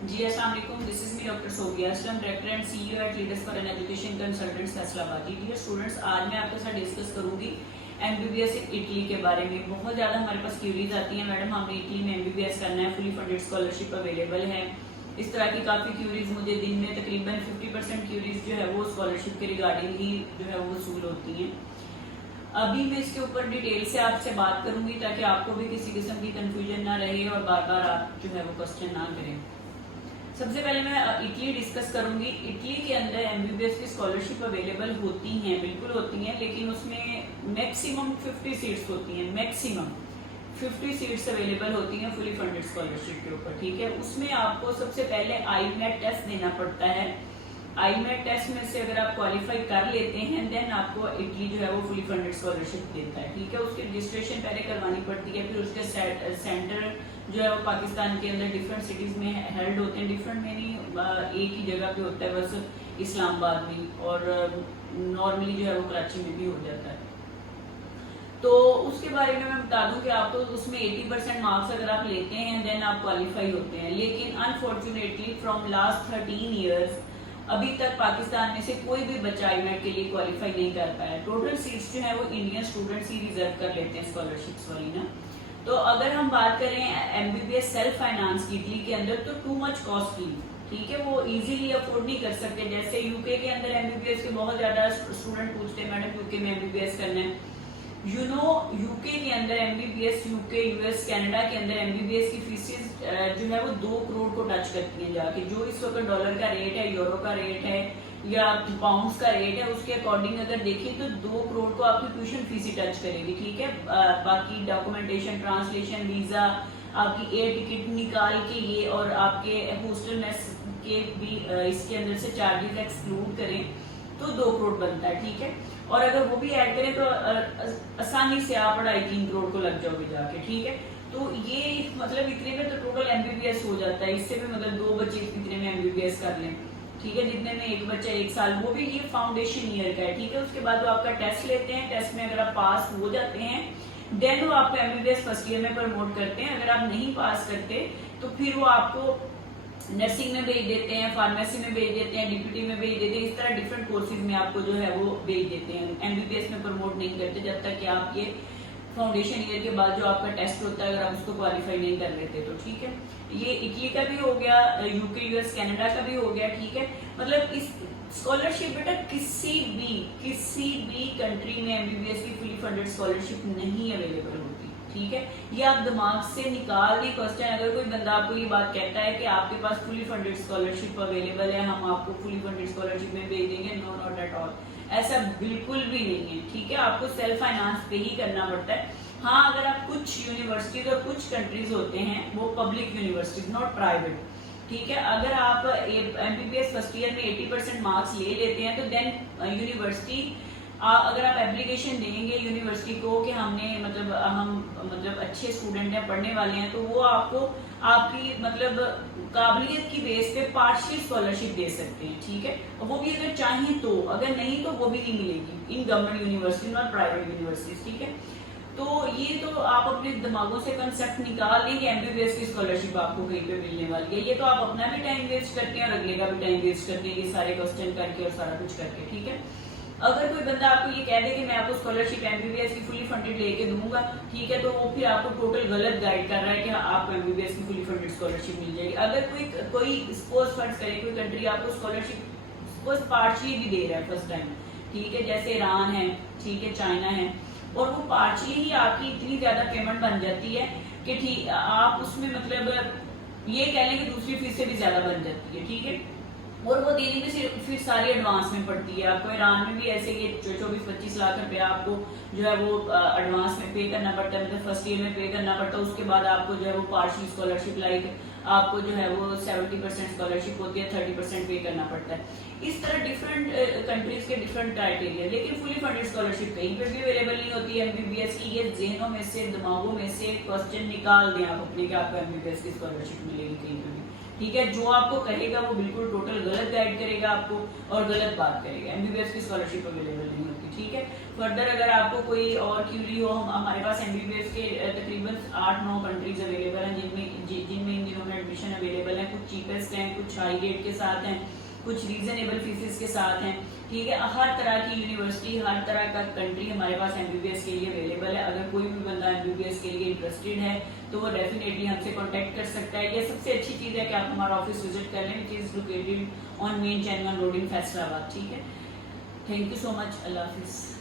जी अस्सलाम वालेकुम, this is me doctor Sobia Aslam, director and CEO at leaders for an education consultants Faisalabad. Dear students, आज मैं आपके साथ डिस्कस करूंगी एमबीबीएस इटली के बारे में। बहुत ज़्यादा हमारे पास क्यूरीज आती हैं, मैडम हमें इटली में एमबीबीएस करना है, फुली फंडेड स्कॉलरशिप अवेलेबल है। इस तरह की काफ़ी क्यूरीज मुझे दिन में तकरीबन 50% क्यूरीज जो है वो स्कॉलरशिप के रिगार्डिंग ही जो है वो वसूल होती हैं। अभी मैं इसके ऊपर डिटेल से आपसे बात करूंगी ताकि आपको भी किसी किस्म की कंफ्यूजन ना रहे और बार बार आप जो है वो क्वेश्चन ना करें। सबसे पहले मैं इटली डिस्कस करूंगी। इटली के अंदर एमबीबीएस की स्कॉलरशिप अवेलेबल होती हैं, बिल्कुल होती हैं, लेकिन उसमें मैक्सिमम 50 सीट्स होती हैं। मैक्सिमम 50 सीट्स अवेलेबल होती हैं फुली फंडेड स्कॉलरशिप के ऊपर, ठीक है। उसमें आपको सबसे पहले आईमेट टेस्ट देना पड़ता है। आईमेट टेस्ट में से अगर आप क्वालिफाई कर लेते हैं देन आपको इटली जो है वो फुली फंडेड स्कॉलरशिप देता है, ठीक है। उसकी रजिस्ट्रेशन पहले करवानी पड़ती है, फिर उसके सेंटर जो है वो पाकिस्तान के अंदर डिफरेंट सिटीज में हेल्ड होते हैं। डिफरेंट में नहीं, एक ही जगह पे होता है, बस इस्लामाबाद में, और नॉर्मली जो है वो कराची में भी हो जाता है। तो उसके बारे में मैं बता दूं कि आप तो उसमें 80% मार्क्स अगर आप लेते हैं देन आप क्वालिफाई होते हैं। लेकिन अनफॉर्चुनेटली फ्रॉम लास्ट 13 ईयर्स अभी तक पाकिस्तान में से कोई भी बच्चा आईमेट के लिए क्वालिफाई नहीं कर पाया। टोटल सीट्स जो है वो इंडियन स्टूडेंट्स ही रिजर्व कर लेते हैं स्कॉलरशिप्स वाली ना। तो अगर हम बात करें एमबीबीएस सेल्फ फाइनेंस की इटली के अंदर, तो टू मच कॉस्टली, ठीक है, वो इजीली अफोर्ड नहीं कर सकते। जैसे यूके के अंदर एमबीबीएस के बहुत ज्यादा स्टूडेंट पूछते हैं मैडम यूके में एमबीबीएस करना है। यूके के अंदर एमबीबीएस, यूके, यूएस, कनाडा के अंदर एमबीबीएस की फीसेस जो है वो 2 करोड़ को टच करती हैं जाके। जो इस वक्त डॉलर का रेट है, यूरो का रेट है या पाउंड्स का रेट है, उसके अकॉर्डिंग अगर देखें तो 2 करोड़ को आपकी ट्यूशन फीस ही टच करेगी, ठीक है। बाकी डॉक्यूमेंटेशन, ट्रांसलेशन, वीजा, आपकी एयर टिकट निकाल के ये, और आपके हॉस्टल मेस के भी इसके अंदर से चार्जेस एक्सक्लूड करें तो 2 करोड़ बनता है, ठीक है। और अगर वो भी ऐड करें तो आसानी से आप 2.5-3 करोड़ को लग जाओगे जाके, ठीक है। तो ये मतलब इतने में तो टोटल एमबीबीएस हो जाता है। इससे भी मतलब 2 बच्चे इतने में एमबीबीएस कर लें, ठीक है, जितने में एक बच्चा 1 साल, वो भी ये फाउंडेशन ईयर का है, ठीक है। उसके बाद वो आपका टेस्ट लेते हैं, टेस्ट में अगर आप पास हो जाते हैं देन वो आपको एमबीबीएस फर्स्ट ईयर में प्रमोट करते हैं। अगर आप नहीं पास करते तो फिर वो आपको नर्सिंग में भेज देते हैं, फार्मेसी में भेज देते हैं, डीपीटी में भेज देते हैं। इस तरह डिफरेंट कोर्सेज में आपको जो है वो भेज देते हैं। एमबीबीएस में प्रमोट नहीं करते जब तक कि आप ये फाउंडेशन ईयर के बाद जो आपका टेस्ट होता है अगर आप उसको क्वालिफाई नहीं कर लेते तो, ठीक है। ये इटली का भी हो गया, यूके, यूएस, कनाडा का भी हो गया, ठीक है। मतलब इस स्कॉलरशिप बेटा किसी भी कंट्री में एमबीबीएस की फुली फंडेड स्कॉलरशिप नहीं अवेलेबल होती, ठीक है। ये आप दिमाग से निकाल दी क्वेश्चन। अगर कोई बंदा आपको ये बात कहता है कि आपके पास फुली फंडेड स्कॉलरशिप अवेलेबल है, हम आपको फुली फंडेड स्कॉलरशिप में भेज देंगे, नो नॉट एट ऑल, ऐसा बिल्कुल भी नहीं है, ठीक है। आपको सेल्फ फाइनेंस पे ही करना पड़ता है। हाँ, अगर आप कुछ यूनिवर्सिटीज और कुछ कंट्रीज होते हैं वो पब्लिक यूनिवर्सिटीज, नॉट प्राइवेट, ठीक है। अगर आप एमबीबीएस फर्स्ट ईयर में 80% मार्क्स ले लेते हैं तो देन यूनिवर्सिटी, अगर आप एप्लीकेशन देंगे यूनिवर्सिटी को कि हमने मतलब अच्छे स्टूडेंट हैं, पढ़ने वाले हैं, तो वो आपको आपकी मतलब काबिलियत की बेस पे पार्शियल स्कॉलरशिप दे सकते हैं, ठीक है। वो भी अगर चाहें तो, अगर नहीं तो वो भी नहीं मिलेगी इन गवर्नमेंट यूनिवर्सिटी और प्राइवेट यूनिवर्सिटीज, ठीक है। तो ये तो आप अपने दिमागों से कंसेप्ट निकाल लें कि एमबीबीएस की स्कॉलरशिप आपको कहीं पे मिलने वाली है। ये तो आप अपना भी टाइम वेस्ट करते हैं और अगले का भी टाइम वेस्ट करते हैं, ये सारे क्वेश्चन करके और सारा कुछ करके, ठीक है। अगर कोई बंदा आपको ये कह दे कि मैं आपको स्कॉलरशिप एमबीबीएस की फुली फंडेड लेके दूंगा, ठीक है, तो वो फिर आपको टोटल गलत गाइड कर रहा है कि आपको एमबीबीएस की फुली फंडेड स्कॉलरशिप मिल जाएगी। अगर कोई सपोज फंड करे, कोई कंट्री आपको स्कॉलरशिप सपोज पार्शियली भी दे रहा है फर्स्ट टाइम, ठीक है, जैसे ईरान है, ठीक है, चाइना है, और वो पार्शियली ही आपकी इतनी ज्यादा पेमेंट बन जाती है कि ठीक आप उसमें मतलब ये कह लें कि दूसरी फीस से भी ज्यादा बन जाती है, ठीक है। और वो देने में फिर सारी एडवांस में पड़ती है। आपको ईरान में भी ऐसे ये 24-25 लाख रुपया आपको जो है वो एडवांस में पे करना पड़ता है, मतलब फर्स्ट ईयर में पे करना पड़ता है। उसके बाद आपको जो है वो पार्शियल स्कॉलरशिप लाइक आपको जो है वो 70% स्कॉलरशिप होती है, 30% पे करना पड़ता है। इस तरह डिफरेंट कंट्रीज के डिफरेंट क्राइटेरिया, लेकिन फुली फंडेड स्कॉलरशिप कहीं पर भी अवेलेबल नहीं होती है एमबीबीएस की। ये जहनों में से, दिमागों में से क्वेश्चन निकाल दें आप अपने कि आपको एमबीबीएस की स्कॉलरशिप मिलेगी कहीं पर भी, ठीक है। जो आपको कहेगा वो बिल्कुल टोटल गलत गाइड करेगा आपको और गलत बात करेगा। एमबीबीएस की स्कॉलरशिप अवेलेबल नहीं होती, ठीक है। फर्दर अगर आपको कोई और क्यूरी हो, हमारे पास एमबीबीएस के तकरीबन 8-9 कंट्रीज अवेलेबल हैं जिनमें इन दिनों में एडमिशन अवेलेबल है। कुछ चीपेस्ट हैं, कुछ हाई रेट के साथ हैं, कुछ रीजनेबल फीसेस के साथ हैं, ठीक है। हर तरह की यूनिवर्सिटी, हर तरह का कंट्री हमारे पास एमबीबीएस के लिए अवेलेबल है। अगर कोई भी बंदा एमबीबीएस के लिए इंटरेस्टेड है तो वो डेफिनेटली हमसे कांटेक्ट कर सकता है। ये सबसे अच्छी चीज़ है कि आप हमारा ऑफिस विजिट कर लें, which is located on main channel road in Faisalabad, ठीक है। थैंक यू सो मच, अल्लाह हाफिज़।